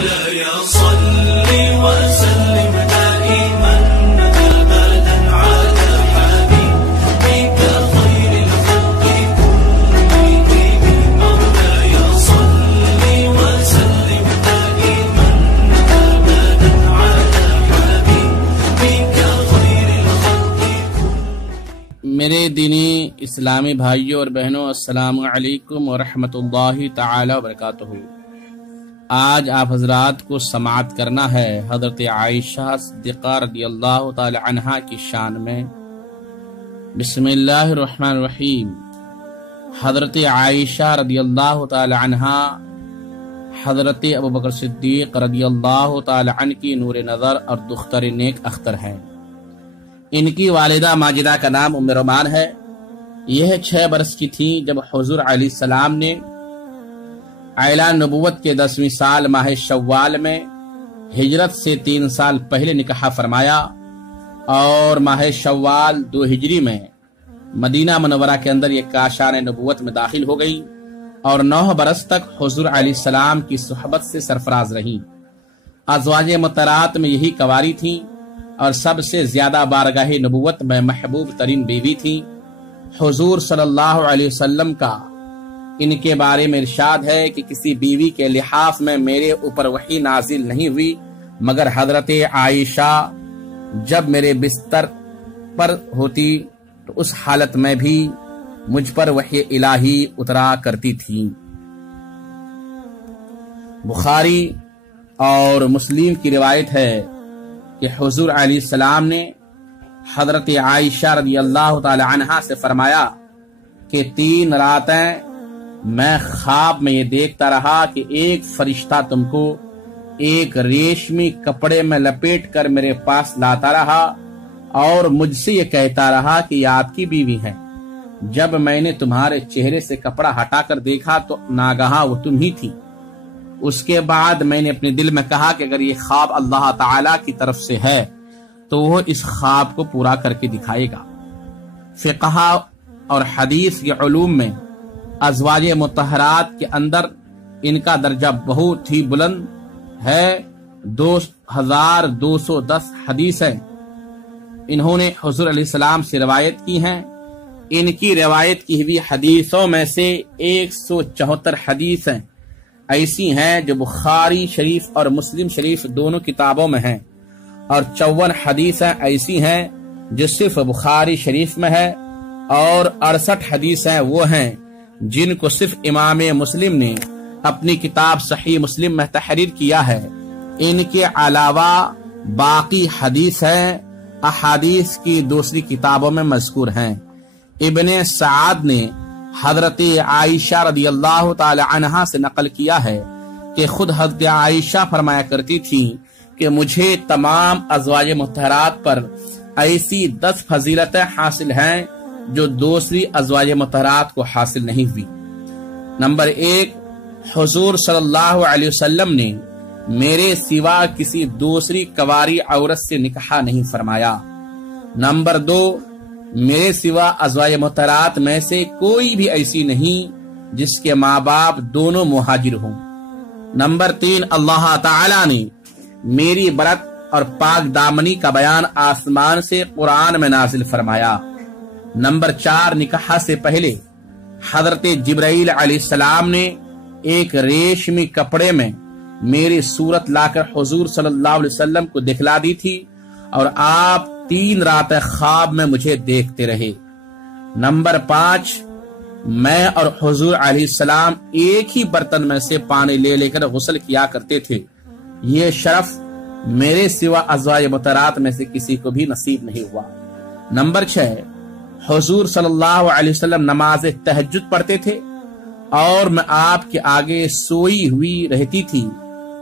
مولاي صل وسلم دائما أبدا على حبيبك خير الخلق كلهم. مولاي صل وسلم دائما أبدا على حبيبك خير الخلق كلهم. میرے دینی اسلامی بھائیوں اور بہنوں، السلام علیکم ورحمۃ اللہ تعالی وبرکاتہ۔ آج آپ حضرات کو سماعت کرنا ہے حضرت عائشہ صدیقہ رضی اللہ تعالی عنہا کی شان میں۔ بسم اللہ الرحمن الرحیم۔ حضرت عائشہ رضی اللہ تعالی عنہا حضرت ابوبکر صدیق رضی اللہ تعالی عنہ کی نور نظر اور دختر نیک اختر ہیں۔ ان کی والدہ ماجدہ کا نام ام رومان ہے۔ یہ 6 برس کی تھیں جب حضور علیہ السلام نے اعلان نبوت کے 10ویں سال ماہ شوال میں ہجرت سے 3 سال پہلے نکاح فرمایا، اور ماہ شوال 2 ہجری میں مدینہ منورہ کے اندر یہ کاشان نبوت میں داخل ہو گئی، اور 9 برس تک حضور علیہ السلام کی صحبت سے سرفراز رہیں۔ ازواج مطہرات میں یہی کنواری تھیں، اور سب سے زیادہ بارگاہ نبوت میں محبوب ترین بیوی تھی۔ حضور صلی اللہ علیہ وسلم کا ان کے بارے میں ارشاد ہے کہ کسی بیوی کے لحاف میں میرے اوپر وحی نازل نہیں ہوئی مگر حضرت عائشہ جب میرے بستر پر ہوتی تو اس حالت میں بھی مجھ پر وحی الہی اترا کرتی تھی۔ بخاری اور مسلم کی روایت ہے کہ حضور علیہ السلام نے حضرت عائشہ رضی اللہ تعالی عنہا سے فرمایا کہ 3 راتیں میں خواب میں یہ دیکھتا رہا کہ ایک فرشتہ تم کو ایک ریشمی کپڑے میں لپیٹ کر میرے پاس لاتا رہا اور مجھ سے یہ کہتا رہا کہ یہ آپ کی بیوی ہے۔ جب میں نے تمہارے چہرے سے کپڑا ہٹا کر دیکھا تو ناگہاں وہ تم ہی تھی۔ اس کے بعد میں نے اپنے دل میں کہا کہ اگر یہ خواب اللہ تعالی کی طرف سے ہے تو وہ اس خواب کو پورا کر کے دکھائے گا۔ فقہ اور حدیث کے علوم میں ازواج مطہرات کے اندر ان کا درجہ بہت ہی بلند ہے۔ 2210 حدیثیں انہوں نے حضور علیہ السلام سے روایت کی ہیں۔ ان کی روایت کی ہوئی حدیثوں میں سے 174 حدیثیں ایسی ہیں جو بخاری شریف اور مسلم شریف دونوں کتابوں میں ہیں، اور 54 حدیثیں ایسی ہیں جو صرف بخاری شریف میں ہے، اور 68 حدیثیں وہ ہیں جن کو صرف امام مسلم نے اپنی کتاب صحیح مسلم میں تحریر کیا ہے۔ ان کے علاوہ باقی حدیثیں احادیث کی دوسری کتابوں میں مذکور ہیں۔ ابن سعد نے حضرت عائشہ رضی اللہ تعالی عنہا سے نقل کیا ہے کہ خود حضرت عائشہ فرمایا کرتی تھی کہ مجھے تمام ازواج مطہرات پر ایسی 10 فضیلتیں حاصل ہیں جو دوسری ازواج مطہرات کو حاصل نہیں ہوئی۔ نمبر 1، حضور صلی اللہ علیہ وسلم نے میرے سوا کسی دوسری کنواری عورت سے نکاح نہیں فرمایا۔ نمبر 2، میرے سوا ازواج مطہرات میں سے کوئی بھی ایسی نہیں جس کے ماں باپ دونوں مہاجر ہوں۔ نمبر 3، اللہ تعالی نے میری برت اور پاک دامنی کا بیان آسمان سے قرآن میں نازل فرمایا۔ نمبر 4، نکاح سے پہلے حضرت جبرائیل علیہ السلام نے ایک ریشمی کپڑے میں میری صورت لا کر حضور صلی اللہ علیہ وسلم کو دکھلا دی تھی، اور آپ 3 راتیں خواب میں مجھے دیکھتے رہے۔ نمبر 5، میں اور حضور علیہ السلام ایک ہی برتن میں سے پانی لے کر غسل کیا کرتے تھے۔ یہ شرف میرے سوا ازواج مطہرات میں سے کسی کو بھی نصیب نہیں ہوا۔ نمبر 6، حضور صلی اللہ علیہ وسلم نماز تہجد پڑھتے تھے اور میں آپ کے آگے سوئی ہوئی رہتی تھی۔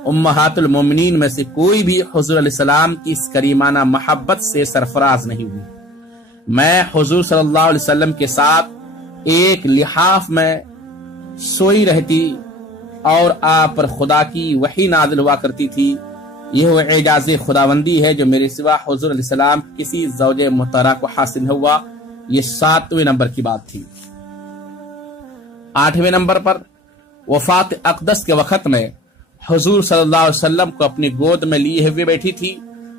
امہات المومنین میں سے کوئی بھی حضور علیہ السلام کی اس کریمانہ محبت سے سرفراز نہیں ہوئی۔ میں حضور صلی اللہ علیہ وسلم کے ساتھ ایک لحاف میں سوئی رہتی اور آپ پر خدا کی وحی نازل ہوا کرتی تھی۔ یہ وہ اعجاز خداوندی ہے جو میرے سوا حضور علیہ السلام کسی زوج محترمہ کو حاصل نہ ہوا۔ یہ 7ویں نمبر کی بات تھی۔ 8ویں نمبر پر وفات اقدس کے وقت میں حضور صلی اللہ علیہ وسلم کو اپنی گود میں لیے ہوئے بیٹھی تھی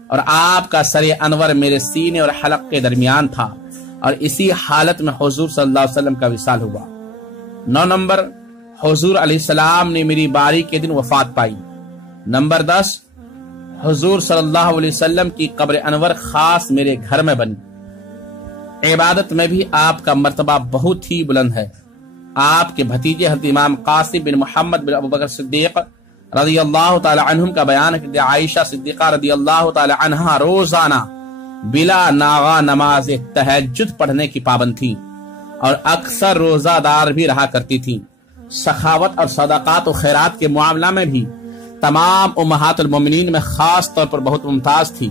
اور آپ کا سر انور میرے سینے اور حلق کے درمیان تھا، اور اسی حالت میں حضور صلی اللہ علیہ وسلم کا وصال ہوا۔ 9 نمبر، حضور علیہ السلام نے میری باری کے دن وفات پائی۔ نمبر 10، حضور صلی اللہ علیہ وسلم کی قبر انور خاص میرے گھر میں بنی۔ عبادت میں بھی آپ کا مرتبہ بہت ہی بلند ہے۔ آپ کے بھتیجے حضرت امام قاسم بن محمد بن ابوبکر صدیق رضی اللہ تعالی عنہم کا بیان ہے کہ عائشہ صدیقہ رضی اللہ تعالی عنہا روزانہ بلا ناغا نماز تہجد پڑھنے کی پابند تھی اور اکثر روزہ دار بھی رہا کرتی تھی۔ سخاوت اور صدقات و خیرات کے معاملہ میں بھی تمام امہات المومنین میں خاص طور پر بہت ممتاز تھی۔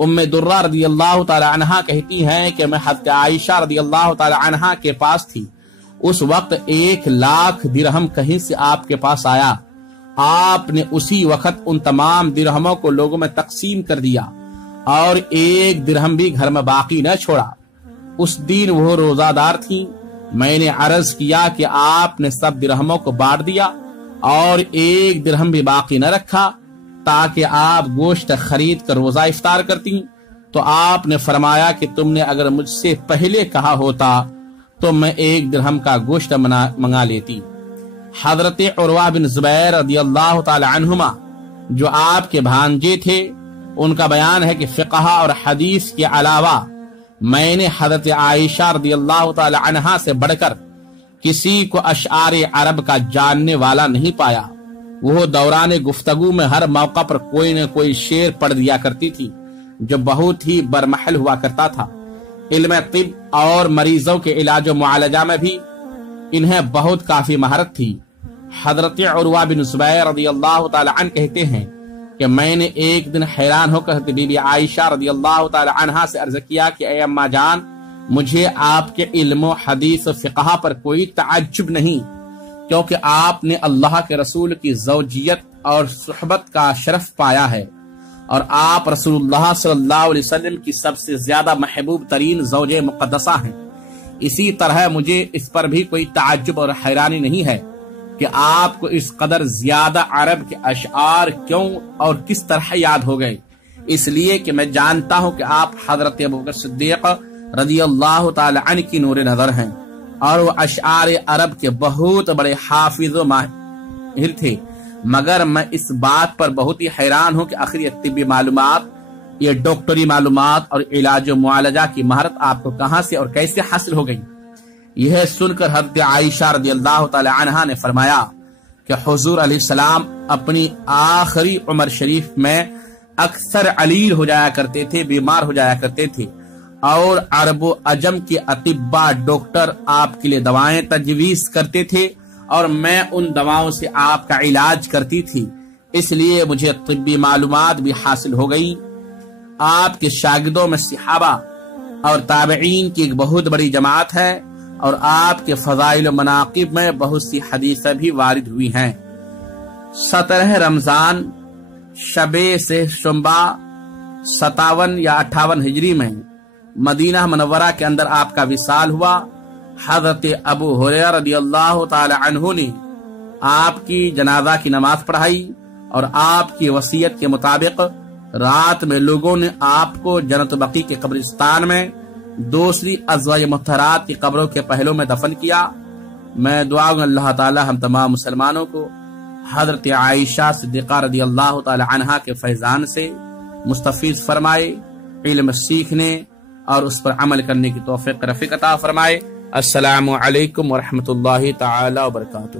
ام درہ رضی اللہ تعالی عنہا کہتی ہیں کہ میں حضرت عائشہ رضی اللہ تعالی عنہا کے پاس تھی، اس وقت 1,00,000 درہم کہیں سے آپ کے پاس آیا۔ آپ نے اسی وقت ان تمام درہموں کو لوگوں میں تقسیم کر دیا اور 1 درہم بھی گھر میں باقی نہ چھوڑا۔ اس دن وہ روزہ دار تھی۔ میں نے عرض کیا کہ آپ نے سب درہموں کو بانٹ دیا اور 1 درہم بھی باقی نہ رکھا تاکہ آپ گوشت خرید کر روزہ افطار کرتی، تو آپ نے فرمایا کہ تم نے اگر مجھ سے پہلے کہا ہوتا تو میں 1 درہم کا گوشت منگا لیتی۔ حضرت عروہ بن زبیر رضی اللہ تعالی عنہما جو آپ کے بھانجے تھے، ان کا بیان ہے کہ فقہ اور حدیث کے علاوہ میں نے حضرت عائشہ رضی اللہ تعالی عنہا سے بڑھ کر کسی کو اشعار عرب کا جاننے والا نہیں پایا۔ وہ دوران گفتگو میں ہر موقع پر کوئی نہ کوئی شعر پڑھ دیا کرتی تھی جو بہت ہی برمحل ہوا کرتا تھا۔ علم طب اور مریضوں کے علاج و معالجہ میں بھی انہیں بہت کافی مہارت تھی۔ حضرت عروہ بن زبیر رضی اللہ تعالی عنہ کہتے ہیں کہ میں نے ایک دن حیران ہو کر بی بی عائشہ رضی اللہ تعالی عنہا سے عرض کیا کہ اے اماں جان، مجھے آپ کے علم و حدیث و فقہ پر کوئی تعجب نہیں، کیونکہ آپ نے اللہ کے رسول کی زوجیت اور صحبت کا شرف پایا ہے، اور آپ رسول اللہ صلی اللہ علیہ وسلم کی سب سے زیادہ محبوب ترین زوج مقدسہ ہیں۔ اسی طرح مجھے اس پر بھی کوئی تعجب اور حیرانی نہیں ہے کہ آپ کو اس قدر زیادہ عرب کے اشعار کیوں اور کس طرح یاد ہو گئے، اس لیے کہ میں جانتا ہوں کہ آپ حضرت ابوبکر صدیق رضی اللہ تعالی عنہ کی نور نظر ہیں، اور وہ اشعار عرب کے بہت بڑے حافظ و ماہر تھے۔ مگر میں اس بات پر بہت ہی حیران ہوں کہ آخر یہ طبی معلومات، یہ ڈاکٹری معلومات اور علاج و معالجہ کی مہارت آپ کو کہاں سے اور کیسے حاصل ہو گئی۔ یہ سن کر حضرت عائشہ رضی اللہ تعالی عنہا نے فرمایا کہ حضور علیہ السلام اپنی آخری عمر شریف میں اکثر علیر ہو جایا کرتے تھے، بیمار ہو جایا کرتے تھے، اور عرب و عجم کے اطباء ڈاکٹر آپ کے لیے دوائیں تجویز کرتے تھے اور میں ان دواؤں سے آپ کا علاج کرتی تھی، اس لیے مجھے طبی معلومات بھی حاصل ہو گئی۔ آپ کے شاگردوں میں صحابہ اور تابعین کی ایک بہت بڑی جماعت ہے، اور آپ کے فضائل و مناقب میں بہت سی حدیثیں بھی وارد ہوئی ہیں۔ 17 رمضان شب سے شنبہ 57 یا 58 ہجری میں مدینہ منورہ کے اندر آپ کا وصال ہوا۔ حضرت ابو ہریرہ رضی اللہ تعالی عنہ نے آپ کی جنازہ کی نماز پڑھائی، اور آپ کی وصیت کے مطابق رات میں لوگوں نے آپ کو جنت بقیع کے قبرستان میں دوسری ازواج مطہرات کی قبروں کے پہلوں میں دفن کیا۔ میں دعا ہوں اللہ تعالی ہم تمام مسلمانوں کو حضرت عائشہ صدیقہ رضی اللہ تعالی عنہا کے فیضان سے مستفیض فرمائے، علم سیکھنے اور اس پر عمل کرنے کی توفیق رفیق عطا فرمائے۔ السلام علیکم ورحمۃ اللہ تعالی وبرکاتہ۔